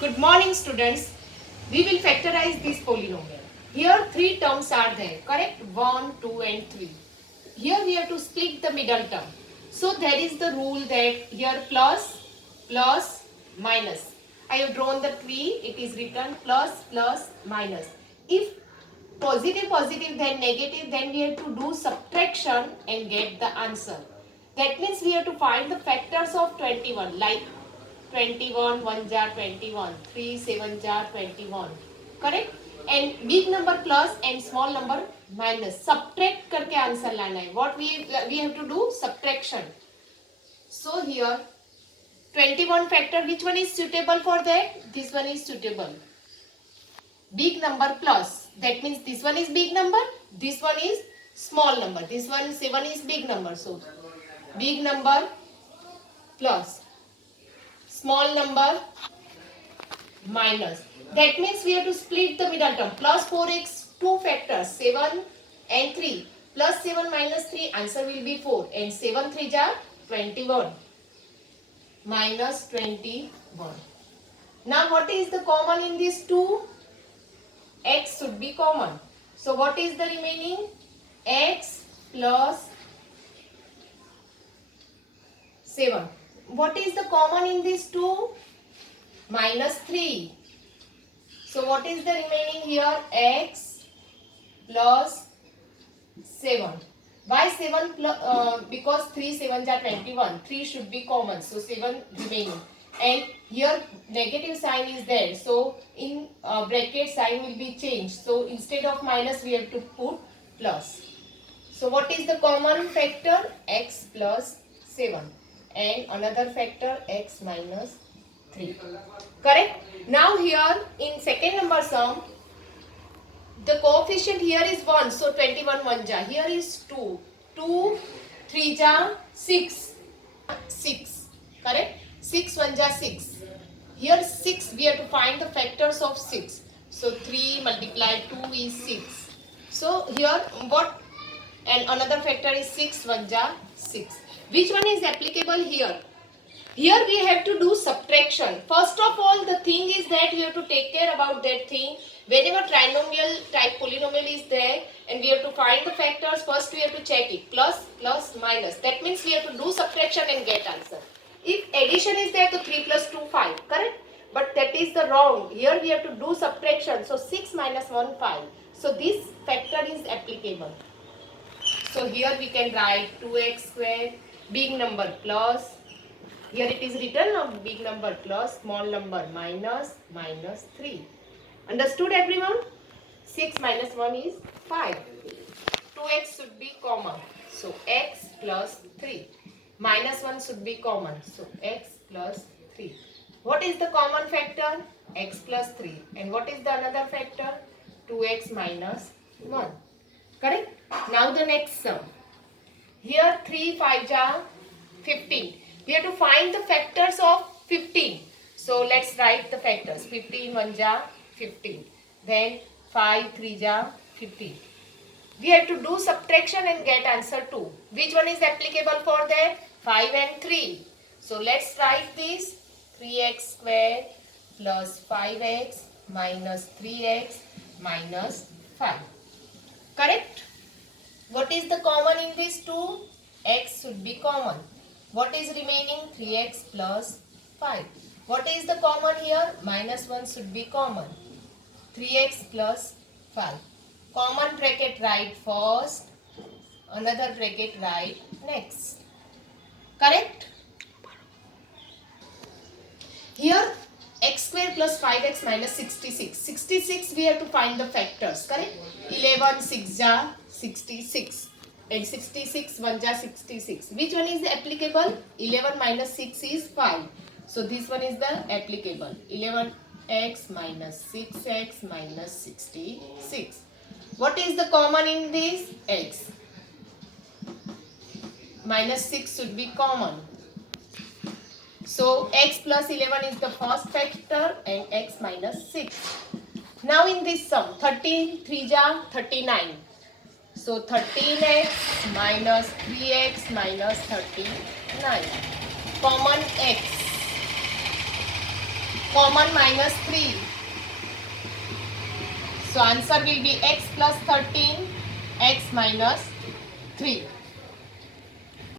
Good morning, students. We will factorize this polynomial. Here three terms are there, correct? 1, 2 and 3. Here we have to split the middle term. So there is the rule that here plus, plus, minus. I have drawn the tree. It is written plus, plus, minus. If positive, positive, then negative, then we have to do subtraction and get the answer. That means we have to find the factors of 21, like 21 1 jar 21, 3 7 jar 21, correct? And big number plus and small number minus. Subtract करके answer लाना है. What we have to do? Subtraction. So here 21 factor, which one is suitable for that? This one is suitable. Big number plus, that means this one is big number, this one is small number, this one 7 is big number. So big number plus small number minus. That means we have to split the middle term. Plus 4x, two factors, 7 and 3. Plus 7 minus 3, answer will be 4. And 7 3 jar 21. Minus 21. Now what is the common in these two? X should be common. So what is the remaining? X plus 7. What is the common in these two? Minus 3. So what is the remaining here? X plus 7. Why 7 plus? Because 3 7 are 21. 3 should be common. So 7 remaining. And here negative sign is there. So in bracket sign will be changed. So instead of minus we have to put plus. So what is the common factor? X plus 7. And another factor x minus 3. Correct? Now here in second number sum, the coefficient here is 1. So 21 1 ja. Here is 2. 2 3 ja 6. 6. Correct? 6 1 ja 6. Here 6 we have to find the factors of 6. So 3 multiplied 2 is 6. So here what? And another factor is 6 1 ja 6. Which one is applicable here? Here we have to do subtraction. First of all, the thing is that we have to take care about that thing. Whenever trinomial type polynomial is there and we have to find the factors, first we have to check it. Plus, plus, minus. That means we have to do subtraction and get answer. If addition is there, so 3 plus 2, 5. Correct? But that is the wrong. Here we have to do subtraction. So 6 minus 1, 5. So this factor is applicable. So here we can write 2x square. Big number plus, here it is written of big number plus, small number minus, minus 3. Understood everyone? 6 minus 1 is 5. 2x should be common. So x plus 3. Minus 1 should be common. So x plus 3. What is the common factor? X plus 3. And what is the another factor? 2x minus 1. Correct? Now the next sum. Here 3 5 ja 15. We have to find the factors of 15. So let's write the factors. 15 1 ja 15. Then 5 3 ja 15. We have to do subtraction and get answer 2. Which one is applicable for that? 5 and 3. So let's write this. 3x square plus 5x minus 3x minus 5. Correct? What is the common in these two? X should be common. What is remaining? 3x plus 5. What is the common here? Minus 1 should be common. 3x plus 5. Common bracket write first. Another bracket write next. Correct? Here x square plus 5x minus 66. 66 we have to find the factors. Correct? 11 6 ja 66. And 66 1 ja 66. Which one is applicable? 11 minus 6 is 5. So this one is the applicable. 11x minus 6x minus 66. What is the common in this? X. Minus 6 should be common. So x plus 11 is the first factor and x minus 6. Now in this sum, 13 3 ja 39. So 13x minus 3x minus 39. Common x. common minus 3. So answer will be x plus 13, x minus 3.